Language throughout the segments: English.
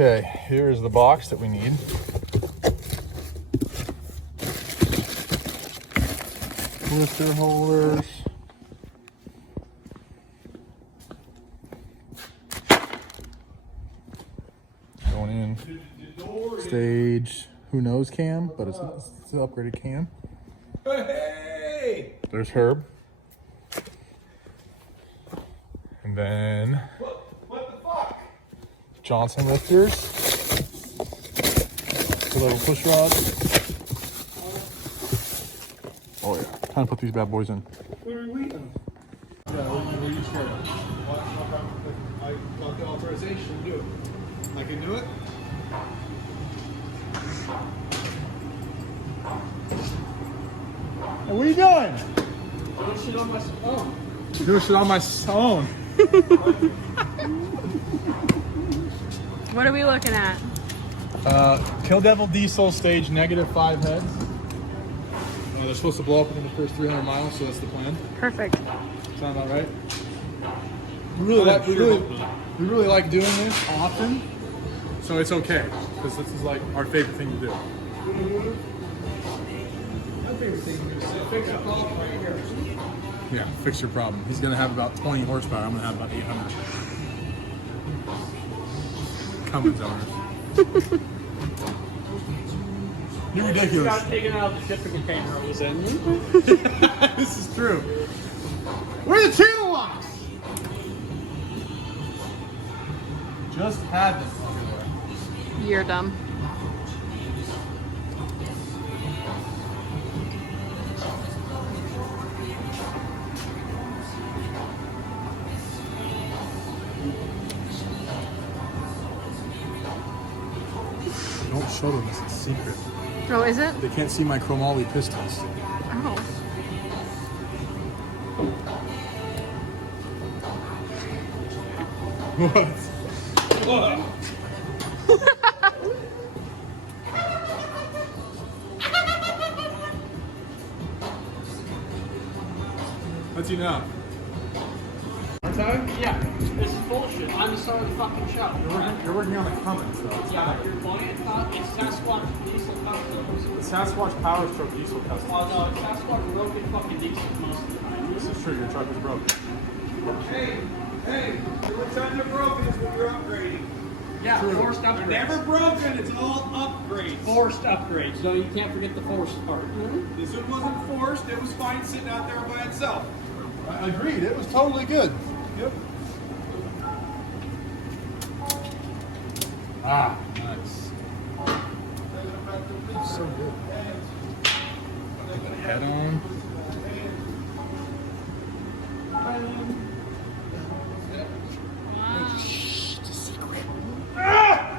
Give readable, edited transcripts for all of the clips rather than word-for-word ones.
Okay, here's the box that we need. Lifter holders. Going in. Stage, who knows cam, but it's an upgraded cam. Hey! There's Herb. And then What the fuck? Johnson lifters. The little push rod. Oh yeah, time to put these bad boys in. What are we doing? Yeah, what are you scared of? I got the authorization to do it. I can do it? Hey, what are you doing? Doing shit on my phone. Doing shit on my phone. What are we looking at? Kill Devil Diesel stage -5 heads. They're supposed to blow up within the first 300 miles, so that's the plan. Perfect. Sound about right? We really like doing this often, so it's okay because this is like our favorite thing to do. My favorite thing to do is fix a problem right here. Yeah, fix your problem. He's gonna have about 20 horsepower. I'm gonna have about 800. Cummins owners. You're ridiculous. Got taken out of the shipping container it was in. This is true. Where are the channel locks? Just had them everywhere. You're dumb. Don't show them this. It's secret. Oh, is it? They can't see my chromoly pistons. Oh. What? What? That's enough. Yeah, this is bullshit. I'm the star of the fucking show. You're working on the Cummins, though. Yeah, your client thought it's Sasquatch diesel customs. The Sasquatch Powerstroke diesel custom. Oh no, it's Sasquatch broken fucking diesel most of the time. This is true. Your truck is broken. Hey, the only time they're broken is when you're upgrading. Yeah, forced They're upgrades. never broken, it's all upgrades. Forced upgrades. So you can't forget the forced part. This one wasn't forced, it was fine sitting out there by itself. I agreed. It was totally good. Yep. Ah, nice. So good. Put the head on. Shh, it's a secret. Ah!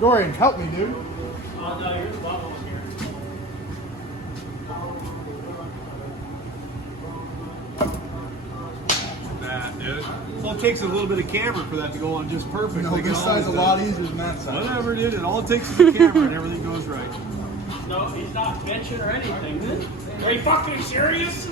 Dorian, help me, dude. Oh no, here's one here. That, dude. Well, it takes a little bit of camera for that to go on just perfect. No, like it this side's a always lot does. easier than that side. Whatever, dude. It all takes is a camera and everything goes right. No, he's not bitching or anything. Are you fucking serious?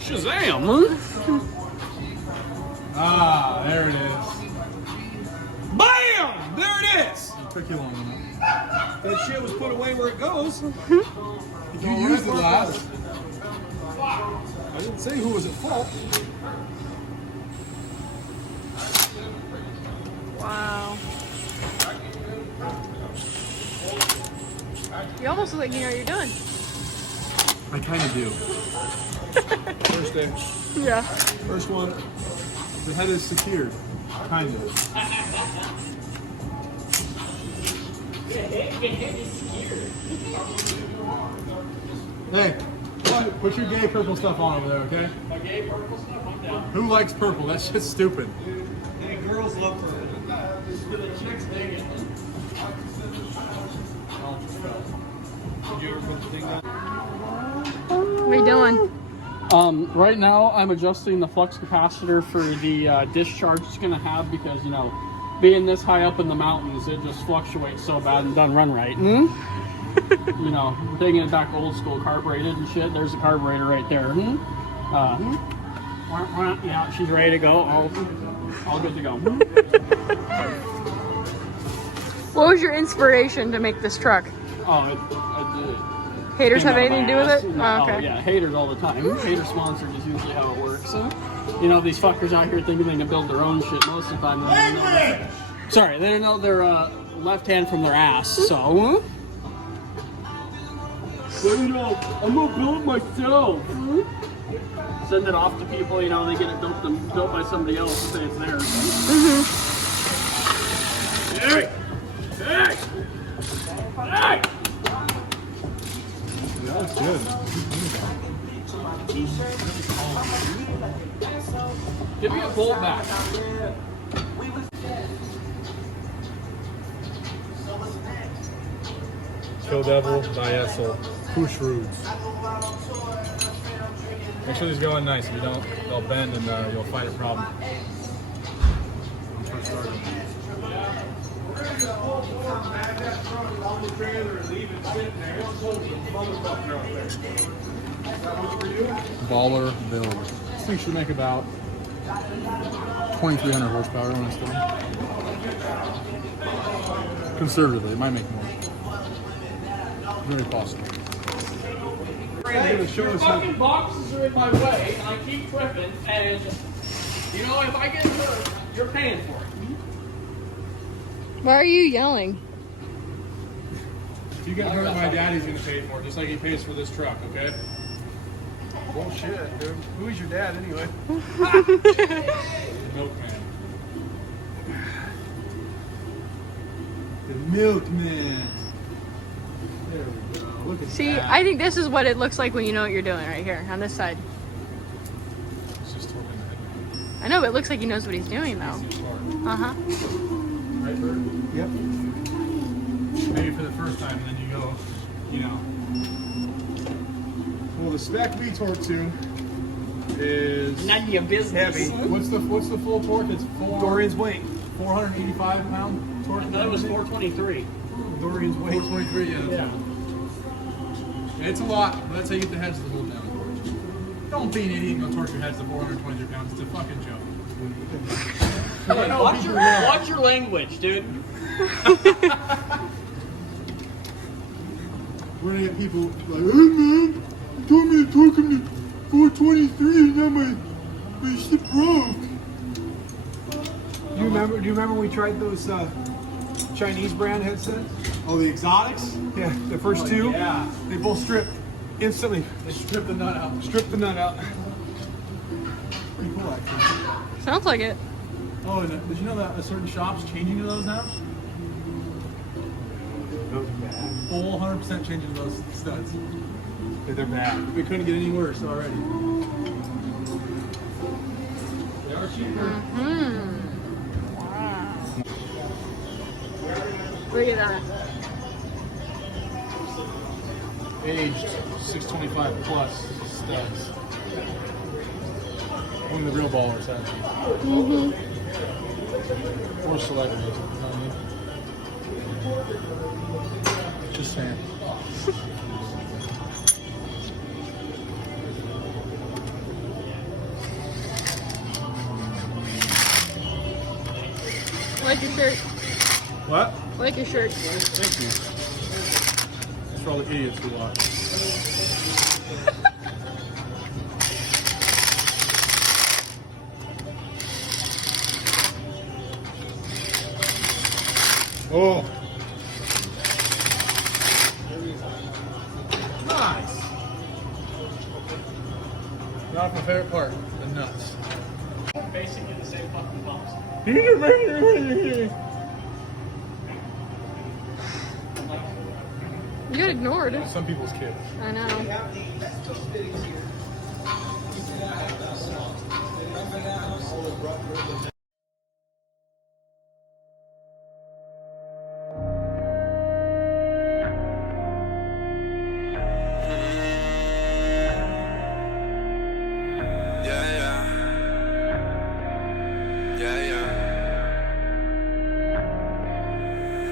Shazam, huh? Ah, there it is. BAM! There it is! Took you long enough. That shit was put away where it goes. If you used it last, I didn't say who was at fault. Wow. You almost look like you know what you're doing. I kind of do. First day. Yeah. First one. The head is secured. Kind of. Hey, put your gay purple stuff on over there, okay? My gay purple stuff, I'm down. Who likes purple? That shit's stupid. Hey, girls love her. The chicks dig it. Did you ever put the thing down? What are you doing? Right now, I'm adjusting the flux capacitor for the discharge it's going to have because, you know, being this high up in the mountains, it just fluctuates so bad and doesn't run right. You know, taking it back old school, carbureted and shit. There's a carburetor right there. Yeah, she's ready to go. All good to go. What was your inspiration to make this truck? Haters have anything to do with it? Oh, okay. Oh, yeah, haters all the time. Hater sponsored is usually how it works. So, you know, these fuckers out here thinking they can build their own shit most of the time. Sorry, they don't know their left hand from their ass, so... I'm gonna build it myself. Send it off to people, you know, they get it built by somebody else and say it's theirs. Hey! Hey! Hey! That's good. Give me a bolt back. Kill Devil, Diacetyl, push roots. Make sure these go in nice. If you don't, they'll bend and you'll fight a problem. First started. Baller build. This thing should make about 2,300 horsepower when it's done. Conservatively, it might make more. Very possible. Your fucking boxes are in my way, and I keep tripping, and, you know, if I get hurt, you're paying for it. Why are you yelling? If you get hurt, my daddy's gonna pay for it, just like he pays for this truck, okay? Bullshit, dude. Who's your dad anyway? Milkman. The milkman. There we go. Look at See, that. I think this is what it looks like when you know what you're doing right here, on this side. It's just torquing the head. I know, but it looks like he knows what he's doing, though. Uh-huh. Right, Bird? Yep. Maybe for the first time, and then you go, you know. Well, the spec we torque to is None of your business. Heavy. What's the full torque? It's Dorian's weight. 485 pound torque. I thought it was 423. Dorian's weight. 423. Yeah. It's a lot, but that's how you get the heads to hold down. Don't be an idiot and go torque your heads to 423 pounds. It's a fucking joke. Watch your language, dude. We're gonna get people like, hey man, you told me to torque him to 423 and now my shit broke. Do you remember we tried those Chinese brand headsets? Oh, the exotics? Yeah, the first two. Yeah. They both stripped instantly. They stripped the nut out. Stripped the nut out. Pretty cool, actually. Sounds like it. Oh, and did you know that a certain shop's changing to those now? Those are bad. Full 100% changing to those studs. They're bad. We couldn't get any worse already. They are cheaper. Wow. Look at that. Aged 625 plus studs. One of the real ballers, actually. Or celebrities, you know what I mean? Just saying. I like your shirt. What? I like your shirt. Thank you. That's for all the idiots who watch. Oh. Nice. Not my favorite part, the nuts. Basically the same fucking pumps. You got ignored. Some people's kids. I know.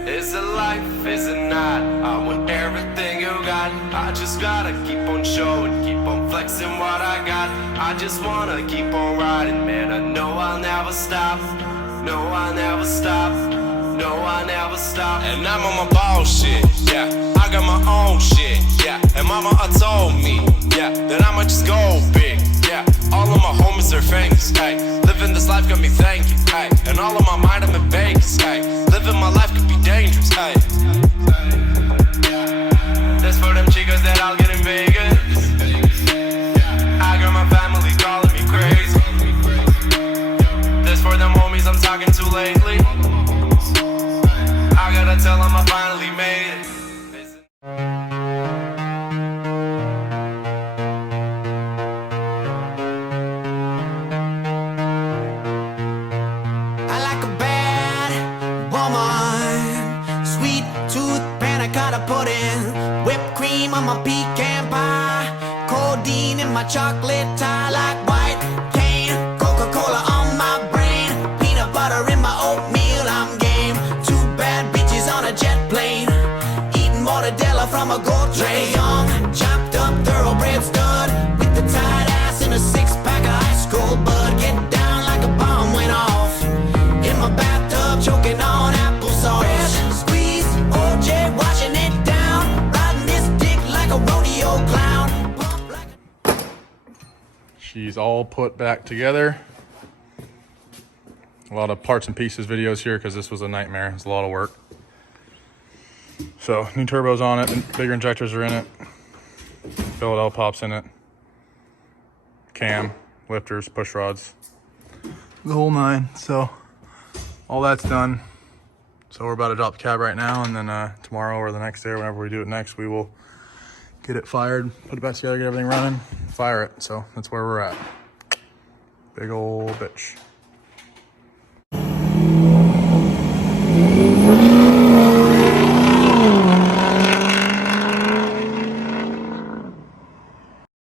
Is it life? Is it not? I want everything you got. I just gotta keep on showing, keep on flexing what I got. I just wanna keep on riding, man. I know I'll never stop. No, I'll never stop. No, I never stop. And I'm on my bullshit, yeah. I got my own shit, yeah. And mama told me, yeah, that I'ma just go big, yeah. All of my homies are famous, hey. Living this life got me thinking, hey. And all of my mind I'm in Vegas, hey. Living my life could be dangerous, hey. That's for them chicas that I'll get in Vegas. I got my family calling me crazy. That's for them homies I'm talking to lately. I gotta tell them I finally made it. I like a bad woman, sweet tooth, panna cotta pudding, whipped cream on my pecan pie, codeine in my chocolate tie, like white cane, Coca-Cola on my brain, peanut butter in my oatmeal, I'm game. Two bad bitches on a jet plane, eating mortadella from a gold tray. Young, chopped up thoroughbred stud, with the tight ass and a six-pack of ice cold bud. Get down like a bomb went off, in my bathtub choking on applesauce. Fresh squeeze, OJ washing it down, riding this dick like a rodeo clown. Pump like a She's all put back together. A lot of parts and pieces videos here because this was a nightmare. It's a lot of work. So new turbos on it, and bigger injectors are in it. Billet L pops in it. Cam, lifters, push rods, the whole nine. So all that's done. So we're about to drop the cab right now, and then tomorrow or the next day, or whenever we do it next, we will get it fired, put it back together, get everything running, fire it. So that's where we're at. Big old bitch.